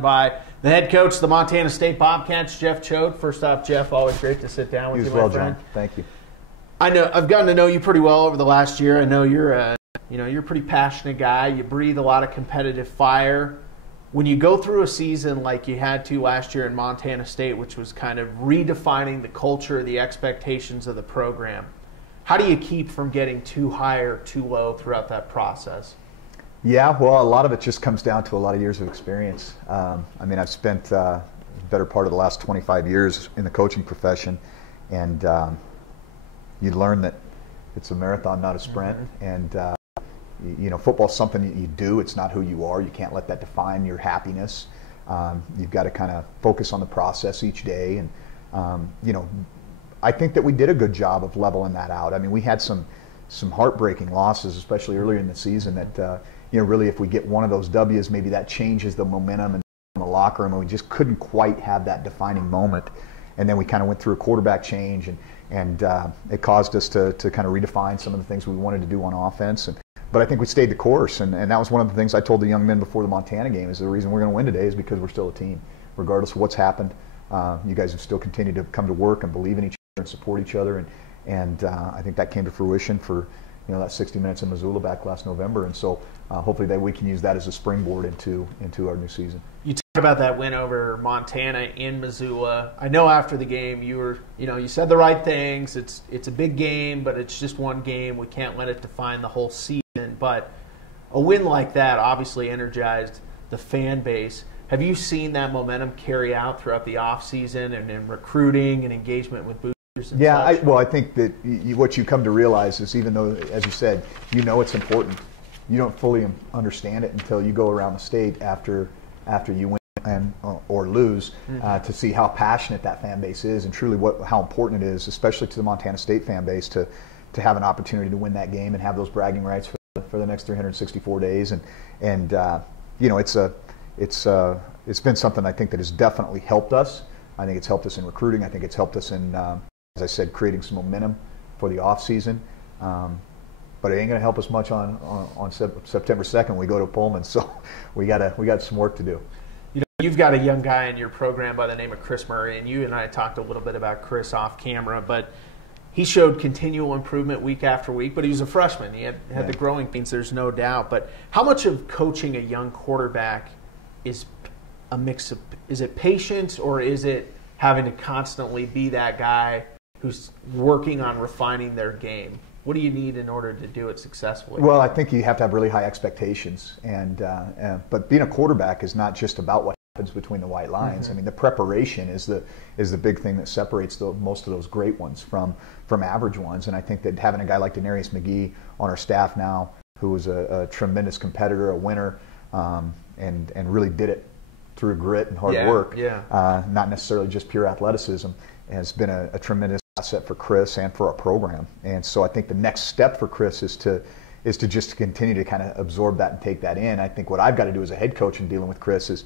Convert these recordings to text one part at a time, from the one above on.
by the head coach of the Montana State Bobcats, Jeff Choate. First off, Jeff, always great to sit down with you, my friend. John. Thank you. I know I've gotten to know you pretty well over the last year. I know you're a pretty passionate guy. You breathe a lot of competitive fire. When you go through a season like you had to last year in Montana State, which was kind of redefining the culture, the expectations of the program, how do you keep from getting too high or too low throughout that process? Yeah, well, a lot of it just comes down to a lot of years of experience. I've spent the better part of the last 25 years in the coaching profession, and you learn that it's a marathon, not a sprint. And football's something that you do. It's not who you are. You can't let that define your happiness. You've got to kind of focus on the process each day. And I think that we did a good job of leveling that out. I mean, we had some heartbreaking losses, especially earlier in the season, that really, if we get one of those W's, maybe that changes the momentum in the locker room, and we just couldn't quite have that defining moment. And then we kind of went through a quarterback change, and it caused us to kind of redefine some of the things we wanted to do on offense. But I think we stayed the course, and that was one of the things I told the young men before the Montana game, is the reason we're going to win today is because we're still a team. Regardless of what's happened, you guys have still continued to come to work and believe in each other and support each other, and I think that came to fruition for that 60 minutes in Missoula back last November, and so hopefully that we can use that as a springboard into our new season. You talk about that win over Montana in Missoula. I know after the game you said the right things. It's a big game, but it's just one game. We can't let it define the whole season. But a win like that obviously energized the fan base. Have you seen that momentum carry out throughout the offseason and in recruiting and engagement with boosters? Yeah, I think that what you come to realize is, even though, as you said, it's important, you don't fully understand it until you go around the state after you win or lose, to see how passionate that fan base is, and truly how important it is, especially to the Montana State fan base, to have an opportunity to win that game and have those bragging rights for the next 364 days. And it's been something I think that has definitely helped us. I think it's helped us in recruiting. I think it's helped us in, as I said, creating some momentum for the off season. But it ain't going to help us much on September 2nd. We go to Pullman, so we got some work to do. You've got a young guy in your program by the name of Chris Murray, and you and I talked a little bit about Chris off camera, but he showed continual improvement week after week. But he was a freshman. He had the growing pains, there's no doubt. But how much of coaching a young quarterback is a mix of, is it patience, or is it having to constantly be that guy who's working on refining their game? What do you need in order to do it successfully? Well, I think you have to have really high expectations, but being a quarterback is not just about what happens between the white lines. I mean, the preparation is the big thing that separates most of those great ones from average ones. And I think that having a guy like Denarius McGee on our staff now, who was a tremendous competitor, a winner, and really did it through grit and hard work, not necessarily just pure athleticism, has been a tremendous asset for Chris and for our program. And so I think the next step for Chris is to just continue to kind of absorb that and take that in. I think what I've got to do as a head coach in dealing with Chris is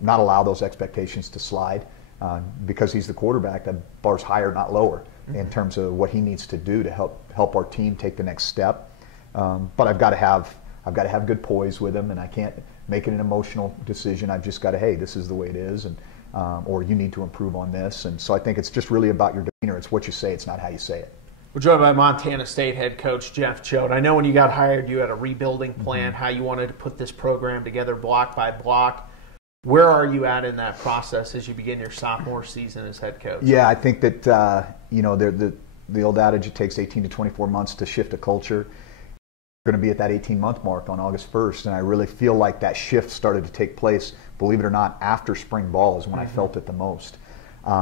not allow those expectations to slide, because he's the quarterback. That bar's higher, not lower, in terms of what he needs to do to help our team take the next step. But I've got to have good poise with him, and I can't make it an emotional decision. I've just got to, hey, this is the way it is, and or you need to improve on this. And so I think it's just really about your demeanor. It's what you say. It's not how you say it. We're joined by Montana State head coach Jeff Choate. I know when you got hired, you had a rebuilding plan, how you wanted to put this program together block by block. Where are you at in that process as you begin your sophomore season as head coach? Yeah, I think that the old adage, it takes 18 to 24 months to shift a culture. We're going to be at that 18-month mark on August 1st, and I really feel like that shift started to take place, believe it or not, after spring ball is when I felt it the most. We've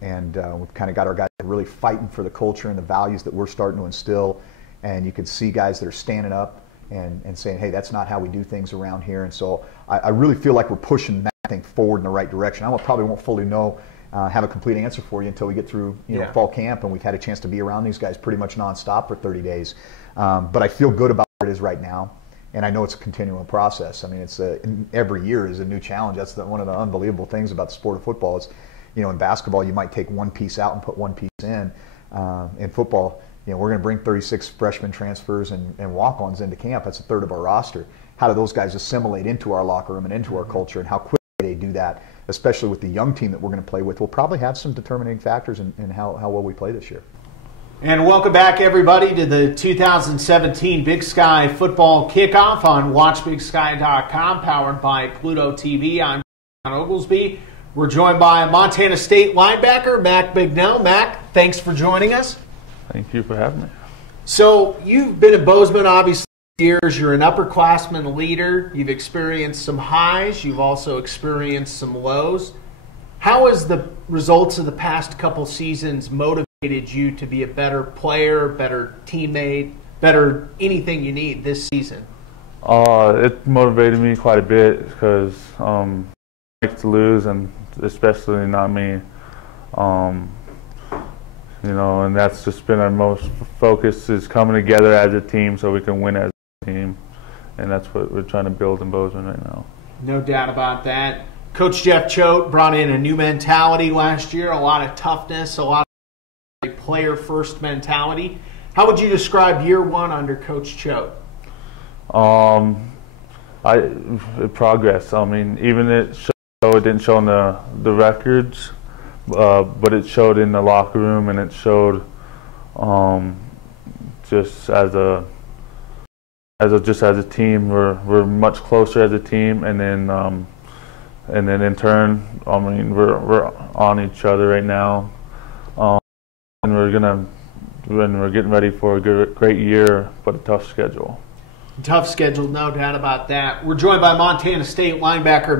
kind of got our guys really fighting for the culture and the values that we're starting to instill, and you can see guys that are standing up and saying, hey, that's not how we do things around here. And so I really feel like we're pushing that thing forward in the right direction. I probably won't fully have a complete answer for you until we get through fall camp, and we've had a chance to be around these guys pretty much nonstop for 30 days. But I feel good about where it is right now, and I know it's a continual process. I mean, every year is a new challenge. That's one of the unbelievable things about the sport of football is, in basketball you might take one piece out and put one piece in. In football, we're going to bring 36 freshman transfers and walk-ons into camp. That's a third of our roster. How do those guys assimilate into our locker room and into our culture, and how quickly they do that, especially with the young team that we're going to play with, will probably have some determining factors in how well we play this year. And welcome back, everybody, to the 2017 Big Sky Football Kickoff on WatchBigSky.com, powered by Pluto TV. I'm John Oglesby. We're joined by Montana State linebacker Mac Bignell. Mac, thanks for joining us. Thank you for having me. So you've been in Bozeman, obviously, years. You're an upperclassman leader. You've experienced some highs. You've also experienced some lows. How has the results of the past couple seasons motivated you to be a better player, better teammate, better anything you need this season? It motivated me quite a bit because I like to lose, and especially not me. And that's just been our most focus, is coming together as a team so we can win as a team, and that's what we're trying to build in Bozeman right now. No doubt about that. Coach Jeff Choate brought in a new mentality last year, a lot of toughness, a lot of player-first mentality. How would you describe year one under Coach Choate? Progress. I mean, even it didn't show in the records, but it showed in the locker room, and it showed just as a team. We're much closer as a team, and then in turn, I mean, we're on each other right now, and we're getting ready for a great year, but a tough schedule. Tough schedule, no doubt about that. We're joined by Montana State linebacker.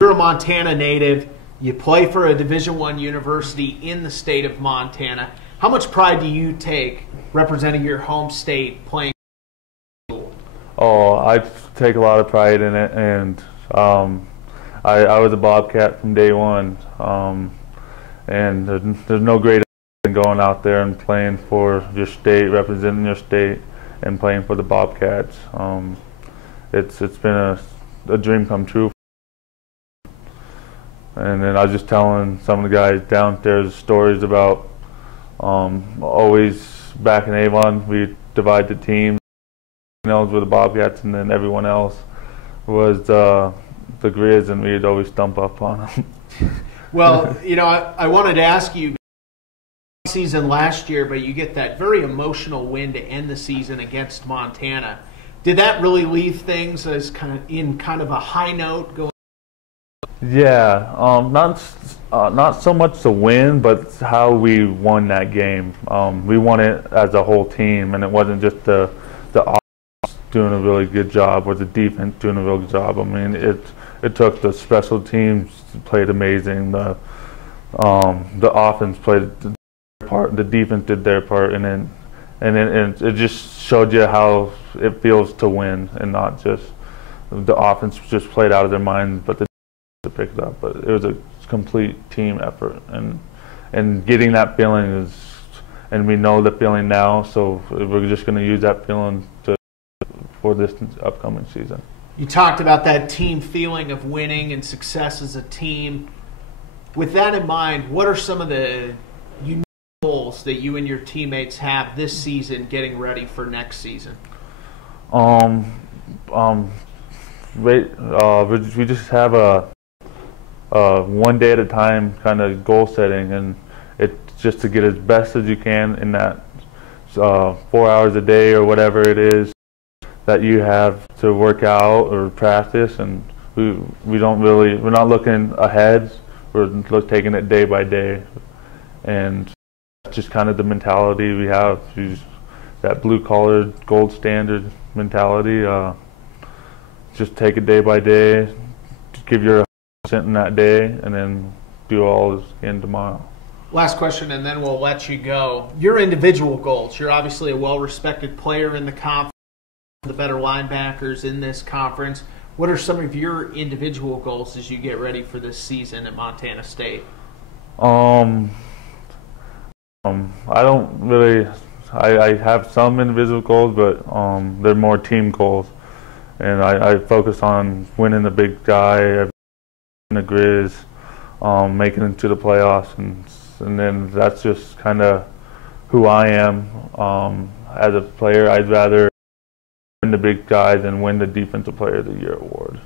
You're a Montana native. You play for a Division I university in the state of Montana. How much pride do you take representing your home state playing? Oh, I take a lot of pride in it, and I was a Bobcat from day one, and there's no greater than going out there and playing for your state, representing your state, and playing for the Bobcats. It's been a dream come true. And then I was just telling some of the guys downstairs stories about always back in Avon, we divide the teams. Were the Bobcats, and then everyone else was the Grizz, and we'd always stump up on them. Well, I wanted to ask you, season last year, but you get that very emotional win to end the season against Montana. Did that really leave things as kind of a high note going? Yeah, not so much the win, but how we won that game. We won it as a whole team, and it wasn't just the offense doing a really good job or the defense doing a real good job. I mean, it took the special teams played amazing. The offense played their part, the defense did their part, and it just showed you how it feels to win, and not just the offense just played out of their minds, but the to pick it up. But it was a complete team effort, and getting that feeling is, and we know the feeling now, so we're just going to use that feeling for this upcoming season. You talked about that team feeling of winning and success as a team. With that in mind, what are some of the unique goals that you and your teammates have this season getting ready for next season? We just have a one day at a time kind of goal setting, and it's just to get as best as you can in that 4 hours a day or whatever it is that you have to work out or practice. And we're not looking ahead, we're taking it day by day, and that's just kind of the mentality we have, that blue collar gold standard mentality. Just take it day by day, give your in that day, and then do all this again tomorrow. Last question, and then we'll let you go. Your individual goals. You're obviously a well-respected player in the conference, the better linebackers in this conference. What are some of your individual goals as you get ready for this season at Montana State? I don't really. I have some individual goals, but they're more team goals, and I focus on winning the Big Sky, the Grizz, making it to the playoffs, and then that's just kind of who I am as a player. I'd rather win the Big Sky than win the Defensive Player of the Year award.